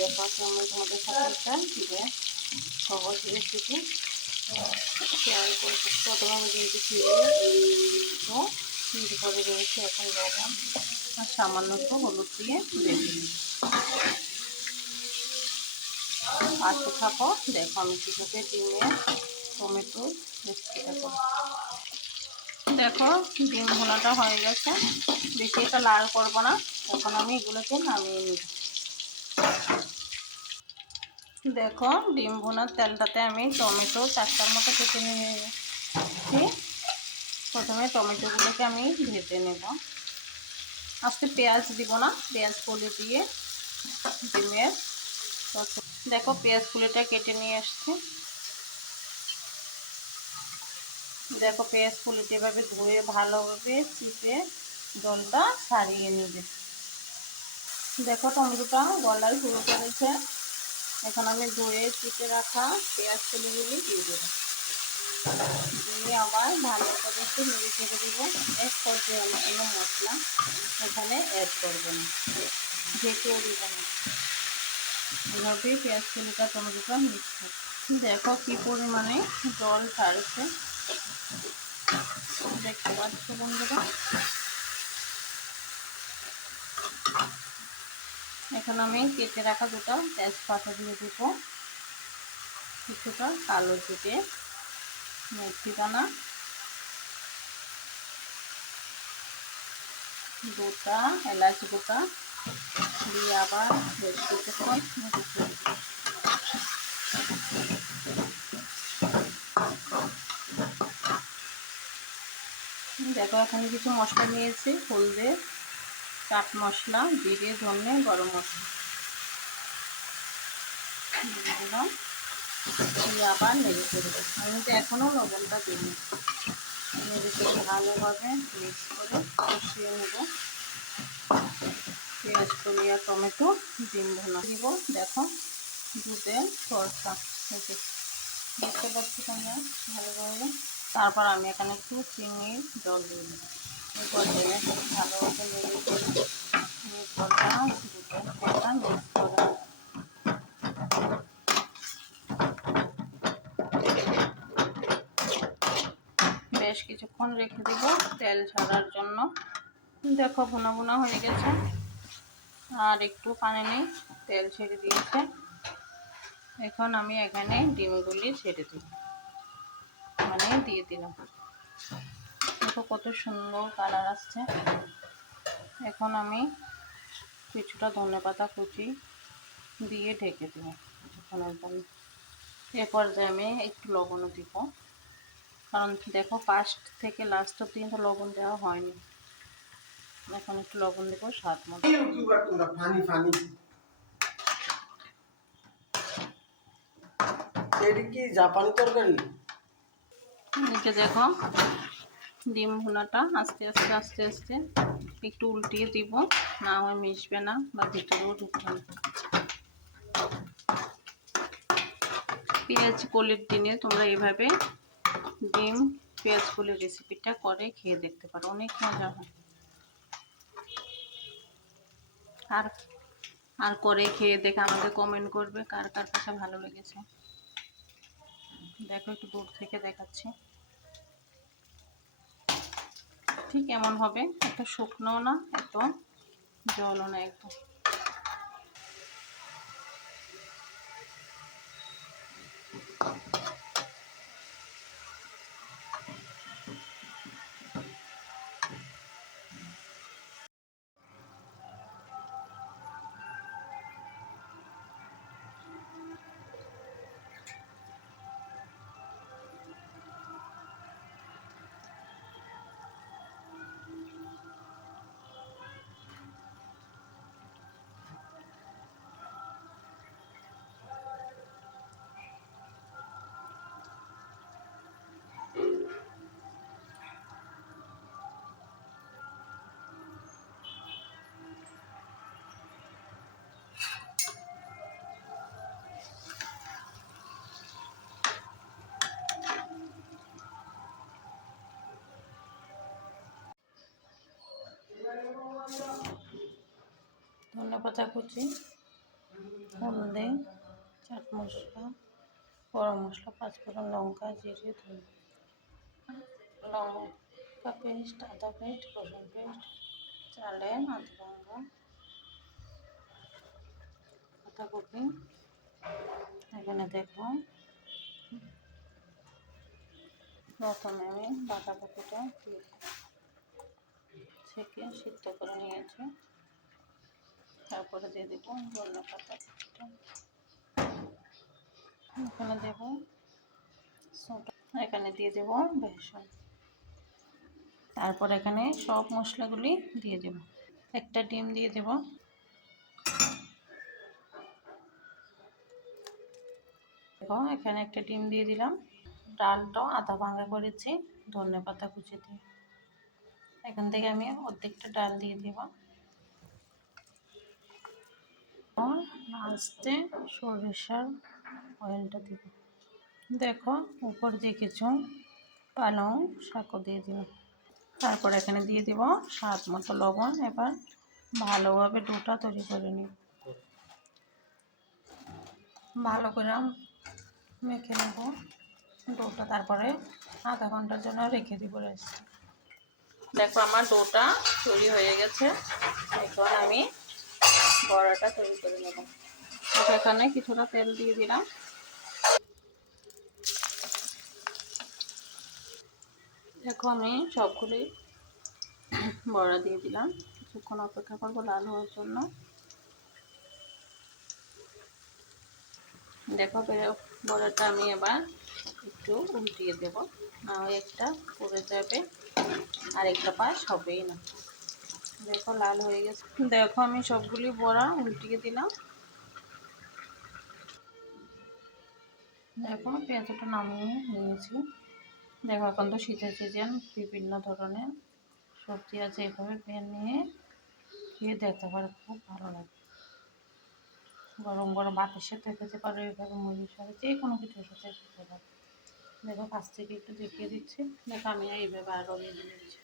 দেখা আমি তোমাদের সাথে একটা সহজ রেসিপি শেয়ার করব প্রথমে আমি চিড়ে তো পরে রয়েছে এখন লবণ আর সামান্য একটু হলুদ দিয়ে বেঁধে নিই পাশে থাকো দেখো আমি কীভাবে ডিমে টমেটো রেসিপিটা করব দেখো ডিম ভোনাটা হয়ে গেছে। বেশি এটা লাল করব না। এখন আমি এগুলোকে নামিয়ে নিব। দেখো, ডিম ভোনার তেলটাতে আমি টমেটো চারটার মতো কেটে নিয়েছি। প্রথমে টমেটোগুলোকে আমি ভেজে নেব। আজকে পেঁয়াজ দিব না, পেঁয়াজ ফুলে দিয়ে ডিমের দেখো, পেঁয়াজ ফুলেটা কেটে নিয়ে আসছি। দেখো, পেঁয়াজ ফুলিটি এভাবে ধুয়ে ভালোভাবে চিপে জলটা ছাড়িয়ে নেবে। দেখো, টমেটোটা গলায় শুরু করেছে এখন আমি ধুয়ে চিপে রাখা পেঁয়াজ ফুলিগুলি দিয়ে দেবো। দিয়ে আবার ভালো করে একটু নেড়ে চেড়ে দেবো। এক পর্যায়ে আমি কোনো মশলা এখানে অ্যাড করব না। ঢেকেও দেবো না। এভাবেই পেঁয়াজ ফুলিটা টমেটোটা মিক্স দেখো কি পরিমাণে জল ছাড়ছে। দেখতে পাচ্ছ বন্ধুরা? এখন আমি কেটে রাখা দুটো তেজপাতা দিয়ে দেব। কিছুটা কালো জিরে, মেথি দানা, গোটা, এলাচ গোটা দিয়ে আবার দেখো, এখানে কিছু মশলা নিয়েছি, হলদে চাট মশলা, জিরে, ধনে, গরম মশলা। দিলাম দিয়ে আবার নেড়ে করব আমি তো এখনও লবণটা দিইনি। নেড়ে করে ভালোভাবে মিক্স করে কষিয়ে নেব। পেঁয়াজ কলি আর টমেটো, ডিম ভোনা দিব, দেখো দুধের সরষা। দেখতে পাচ্ছি তোমরা? ভালোভাবে। তারপর আমি এখানে একটু চিনি জল দিয়ে বেশ কিছুক্ষণ রেখে দিব তেল ছাড়ার জন্য। দেখো ভুনা ভুনা হয়ে গেছে। আর একটু পানি নেই, তেল ছেড়ে দিয়েছে। এখন আমি এখানে ডিমগুলি ছেড়ে দিই মানে দিয়ে দিলাম। দেখো কত সুন্দর কালার আসছে। এখন আমি কিছুটা ধনে পাতা কুচি দিয়ে ঢেকে দেব। কিছুক্ষণের জন্য এ পর্যায়ে আমি একটু লবণও দিব। কারণ দেখো ফার্স্ট থেকে লাস্ট অব্দি কিন্তু লবণ দেওয়া হয়নি। এখন একটু লবণ দেবো স্বাদ মতো। এটা কি জাপানি তরকারি নিচে দেখো ডিম ভুনাটা আস্তে আস্তে আস্তে আস্তে একটু উল্টিয়ে দিব। না হয় মিশবে না বা ভিতরেও ঢুকবে না। পেঁয়াজ কলির দিনে তোমরা এভাবে ডিম, পেঁয়াজ কলির রেসিপিটা করে খেয়ে দেখতে পারো। অনেক মজা হয়। আর আর করে খেয়ে দেখে আমাদের কমেন্ট করবে কার কার কাছে ভালো লেগেছে। দেখো একটু দূর থেকে দেখাচ্ছি। ঠিক এমন হবে একটা শুকনো না এত জলও না একটু পাতা কুচি হলদি, চাট মশলা, গরম মশলা, পাঁচফোড়ন লঙ্কা, জিরে, ধনে লঙ্কা পেস্ট, আদা পেস্ট, রসুন পেস্ট, চালে ভাঙ্গা পাতাকপি। এখানে দেখো প্রথমে আমি বাঁধাকপিটা দিয়ে ছেঁকে সিদ্ধ করে নিয়েছি। তারপরে দিয়ে দেব ধনে পাতা এখানে দেব এখানে দিয়ে দেব বেসন। তারপর এখানে সব মশলাগুলি দিয়ে দেব। একটা ডিম দিয়ে দেব। এখানে একটা ডিম দিয়ে দিলাম। ডালটাও আধা ভাঙা করেছি ধনে পাতা কুচি দিয়ে এখান থেকে আমি অর্ধেকটা ডাল দিয়ে দেব। লাস্টে সরিষার অয়েলটা দিব। দেখো, উপর দিয়ে কিছু পালং শাকও দিয়ে দিব তারপর এখানে দিয়ে দিব স্বাদ মতো লবণ। এবার ভালোভাবে ডোটা তৈরি করে নিব। ভালো করে মেখে নেব ডোটা। তারপরে আধা ঘণ্টার জন্য রেখে দিব রেস্ট দেখো, আমার ডোটা তৈরি হয়ে গেছে। এখন আমি বড়াটা তৈরি করে নেব। এখানে কিছুটা তেল দিয়ে দিলাম। দেখো আমি সবগুলি বড়া দিয়ে দিলাম। কিছুক্ষণ অপেক্ষা করব লাল হওয়ার জন্য। দেখো বড়াটা আমি এবার একটু উল্টিয়ে দেব। না একটা পড়ে যাবে আর একটা পাশ হবেই না। দেখো, লাল হয়ে গেছে। দেখো, আমি সবগুলি বড়া উল্টিয়ে দিলাম। দেখো পেঁয়াজটা নামিয়ে নিয়েছি। দেখো, এখন তো শীতের সিজন, বিভিন্ন ধরনের সবজি আছে, এভাবে পেঁয়াজ নিয়ে খেয়ে দেখতে পারে, খুব ভালো লাগে। গরম গরম ভাতের সাথে খেতে পারো এইভাবে মুরগির সাথে, যে কোনো কিছুর সাথে খেতে পারো। দেখো, কাছ থেকে একটু দেখিয়ে দিচ্ছি। দেখো, আমি এইভাবে আরও নিয়ে দিচ্ছি